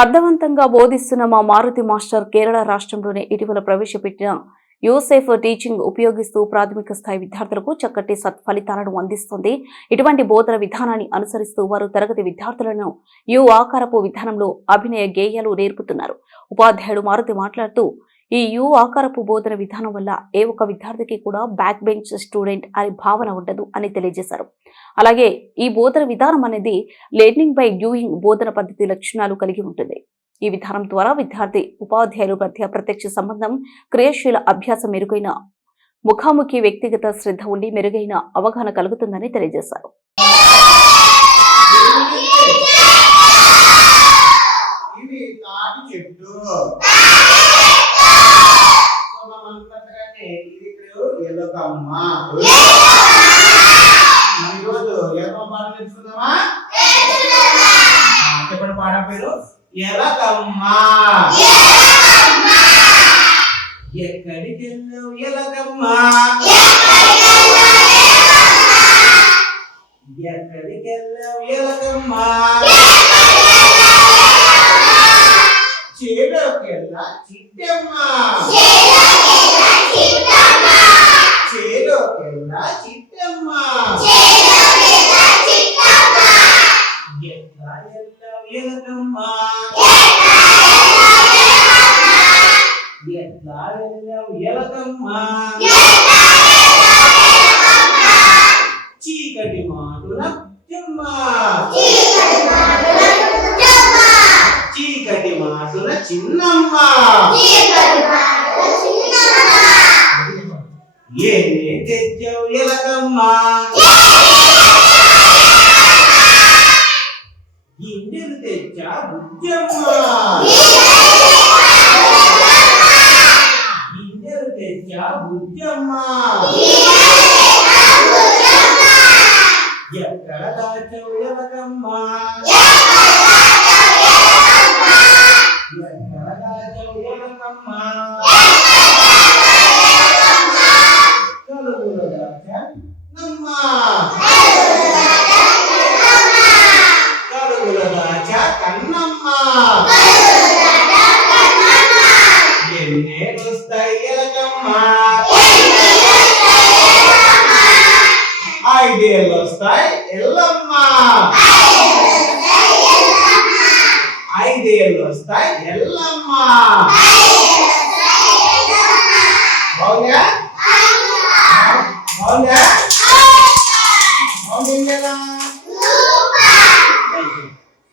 అర్థవంతంగా బోధిస్తున్న మా మారుతి మాస్టర్ కేరళ రాష్ట్రంలోనే ఇటీవల ప్రవేశపెట్టిన యూసేఫ్ టీచింగ్ ఉపయోగిస్తూ ప్రాథమిక స్థాయి విద్యార్థులకు చక్కటి సత్ఫలితాలను అందిస్తుంది. ఇటువంటి బోధన విధానాన్ని అనుసరిస్తూ వారు తరగతి విద్యార్థులను యు ఆకారపు విధానంలో అభినయ గేయాలు నేర్పుతున్నారు. ఉపాధ్యాయుడు మారుతి మాట్లాడుతూ, ఈ యు ఆకారపు బోధన విధానం వల్ల ఏ ఒక్క విద్యార్థికి కూడా బ్యాక్ బెంచ్ స్టూడెంట్ అనే భావన ఉండదు అని తెలియజేశారు. అలాగే ఈ బోధన విధానం అనేది లెర్నింగ్ బై డూయింగ్ బోధన పద్ధతి లక్షణాలు కలిగి ఉంటుంది. ఈ విధానం ద్వారా విద్యార్థి ఉపాధ్యాయుల మధ్య ప్రత్యక్ష సంబంధం, క్రియాశీల అభ్యాసం, మెరుగైన ముఖాముఖి వ్యక్తిగత శ్రద్ధ ఉండి మెరుగైన అవగాహన కలుగుతుందని తెలియజేశారు. ఎక్కడికెళ్ళావు ఎలగమ్మా, ఎక్కడికెళ్ళావు ఎలగమ్మా, చేలోకెళ్ళా చిట్టమ్మా, చేలోకెళ్ళా చిట్టమ్మా, ఎట్లా వెళ్ళావు ఎలగమ్మా, ఎట్లా వెళ్ళావు ఎలగమ్మా, చీకటి మాటున చెమ్మా, చీకటి మాటున చిన్నమ్మా, ఏమే తెచ్చావు ఎలగమ్మా, ఇంజలు తెచ్చా బుజ్జమ్మా, ఇంజలు తెచ్చా బుజ్జమ్మా, ఎక్కడ దాచావు ఎలగమ్మా, ఎక్కడ దాచావు ఎలగమ్మా, కలుగుల దాచా నమ్మా, కలుగుల దాచా కన్నమ్మా, ఎన్నేళ్ళొస్తాయి ఎలగమ్మా, ఐదేళ్ళు వస్తాయి ఎల్లమ్మా, ఐదేళ్ళు వస్తాయి ఎల్లమ్మా. బాగుందా? బాగుందా?